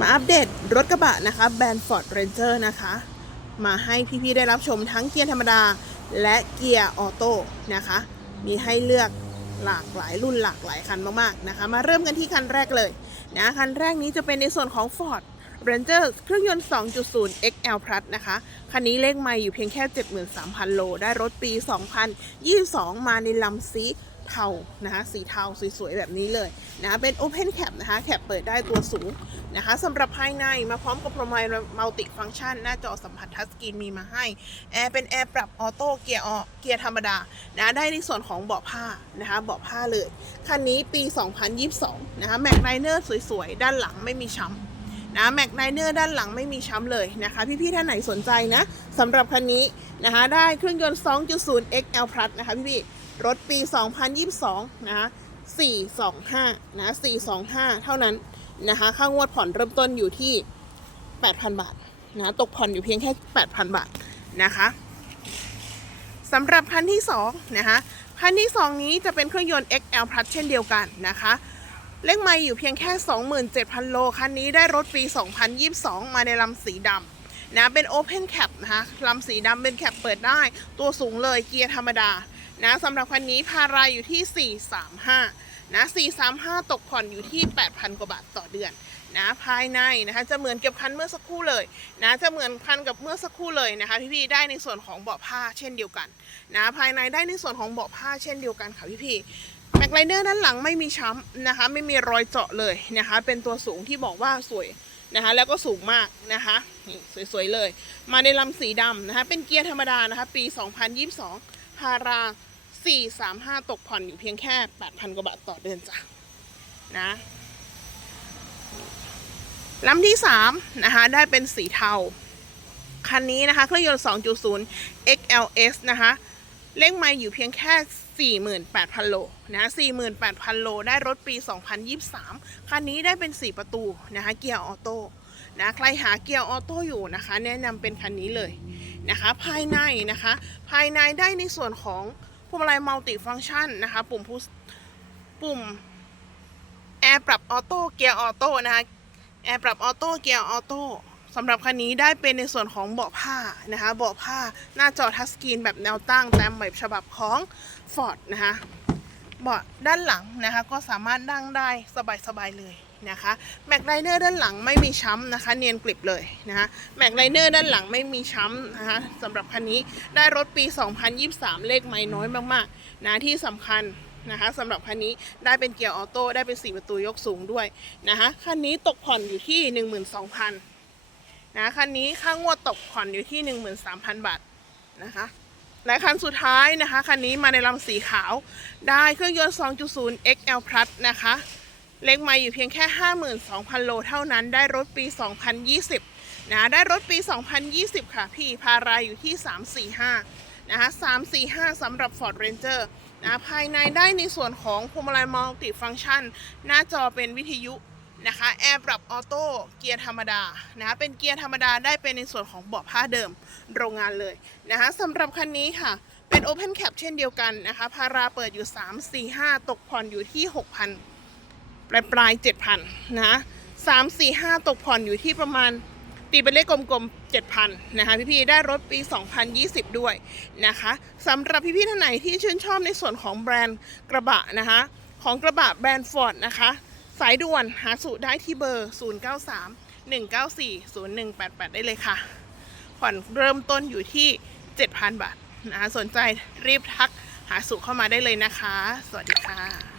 มาอัปเดตรถกระบะนะคะแบรนด์ Ford Ranger นะคะ มาให้พี่ๆได้รับชมทั้งเกียร์ธรรมดาและเกียร์ออโต้นะคะ มีให้เลือกหลากหลายรุ่นหลากหลายคันมากๆนะคะ มาเริ่มกันที่คันแรกเลยนะคันแรกนี้จะเป็นในส่วนของ Ford Ranger เครื่องยนต์ 2.0 XL Plus นะคะ คันนี้เลขไม่อยู่เพียงแค่ 73,000 โล ได้รถปี 2022 มาในลำซี เทานะคะสีเทาสวยๆแบบนี้เลยนะเป็น Open Cap นะคะแคปเปิดได้ตัวสูงนะคะสำหรับภายในมาพร้อมกับโปรไมล์มัลติฟังชันหน้าจอสัมผัสทัชสกรีนมีมาให้แอร์เป็นแอร์ปรับออโต้เกียร์ออเกียร์ธรรมดานะได้ในส่วนของเบาะผ้านะคะเบาะผ้าเลย คันนี้ปี 2022 นะคะแม็กไนเนอร์สวยๆ ด้านหลังไม่มีช้ำนะแม็กไนเนอร์ด้านหลังไม่มีช้ำเลยนะคะ พี่ๆท่านไหนสนใจนะสำหรับคันนี้นะคะได้เครื่องยนต์ 2.0 XL Plus นะคะพี่ๆ รถปี 2022 นะคะ425 นะ 425 เท่านั้นนะคะ ค่างวดผ่อนเริ่มต้นอยู่ที่ 8,000 บาทนะ ตกผ่อนอยู่เพียงแค่ 8,000 บาทนะคะสำหรับคันที่2นะคะ คันที่ 2 นี้จะเป็นเครื่องยนต์ XL Plus เช่นเดียวกันนะคะเลขไม่อยู่เพียงแค่ 27,000 โล คันนี้ได้รถปี 2022 มาในลำสีดำนะ เป็น Open Cap นะคะลำสีดำเป็นแคปเปิดได้ ตัวสูงเลยเกียร์ธรรมดา นะสำหรับคันนี้พาราอยู่ที่ 435 นะ 435 ตกผ่อนอยู่ที่ 8,000 กว่าบาทต่อเดือนนะภายในนะคะจะเหมือนเก็บคันเมื่อสักครู่เลยนะจะเหมือนคันกับเมื่อสักครู่เลยนะคะพี่ๆได้ในส่วนของเบาะผ้าเช่นเดียวกันนะภายในได้ในส่วนของเบาะผ้าเช่นเดียวกันค่ะพี่ๆแม็กไลเนอร์ด้านหลังไม่มีช้ำนะคะไม่มีรอยเจาะเลยนะคะเป็นตัวสูงที่บอกว่าสวยนะคะแล้วก็สูงมากนะคะสวยๆเลย มาในลำสีดำนะคะเป็นเกียร์ธรรมดานะคะปี 2022พารา 435 ตกผ่อนอยู่เพียงแค่ 8,000 กว่าบาทต่อเดือนจ้ะนะลำที่3นะคะได้เป็นสีเทา คันนี้นะคะเครื่องยนต์ 2.0 XLS นะคะเลขไมล์อยู่เพียงแค่ 48,000 โลนะ48,000 โล ได้รถปี 2023 คันนี้ได้เป็น 4 ประตูนะคะเกียร์ออโต้นะใครหาเกียร์ออโต้อยู่นะคะ แนะนำเป็นคันนี้เลยนะคะ ภายในนะคะ ภายในได้ในส่วนของ วงมาลัยมัลติฟังชันนะคะ ปุ่มพุชปุ่มแอร์ปรับออโต้เกียร์ออโต้นะคะแอร์ปรับออโต้เกียร์ออโต้สำหรับคันนี้ได้เป็นในส่วนของเบาะผ้านะคะเบาะผ้าหน้าจอทัชสกรีนแบบแนวตั้งตามแบบฉบับของ Ford นะคะเบาะด้านหลังนะคะก็สามารถนั่งได้สบายๆเลย นะคะแม็กไลเนอร์ด้านหลังไม่มีช้ำนะคะ เนียนกริบเลยนะคะแม็กไลเนอร์ด้านหลังไม่มีช้ำนะคะสำหรับคันนี้ได้รถปี 2023 เลขไม่น้อยมากๆนะที่สำคัญนะคะสำหรับคันนี้ได้เป็นเกียร์ออโต้ได้เป็น 4 ประตูยกสูงด้วยนะคะคันนี้ตกผ่อนอยู่ที่ 12,000นะคันนี้ค่างวดตกผ่อนอยู่ที่ 13,000 บาทนะคะและคันสุดท้ายนะคะ คันนี้มาในลำสีขาว ได้เครื่องยนต์ 2.0 XL Plus นะคะ เลขไม่อยู่เพียงแค่ 52,000 โลเท่านั้น ได้รถปี 2020 นะ ได้รถปี 2020 ค่ะ พี่ พาราอยู่ที่ 345 นะคะ 345สำหรับ Ford Ranger นะภายในได้ในส่วนของพวงมาลัยมัลติฟังชัน หน้าจอเป็นวิทยุนะคะแอร์ปรับออโต้เกียร์ธรรมดานะคะเป็นเกียร์ธรรมดาได้เป็นในส่วนของเบาะผ้าเดิมโรงงานเลยนะคะสำหรับคันนี้ค่ะ เป็น Open Cap เช่นเดียวกันนะคะพาราเปิดอยู่ 3 4 5 ตกผ่อนอยู่ที่ 6,000 ปลายปลายเจ็ดพันนะสามสี่ห้าตกผ่อนอยู่ที่ประมาณตีเป็นเลขกลมๆเจ็ดพันนะคะพี่ๆ ได้รถปี 2020 ด้วยนะคะสำหรับพี่ๆ ท่านไหนที่ชื่นชอบในส่วนของแบรนด์กระบะนะคะของกระบะแบรนด์ฟอร์ดนะคะ สายด่วนหาสูตรได้ที่เบอร์ 093 194 0188 ได้เลยค่ะ ผ่อนเริ่มต้นอยู่ที่ 7,000 บาทนะคะสนใจรีบทักหาสูตรเข้ามาได้เลยนะคะ สวัสดีค่ะ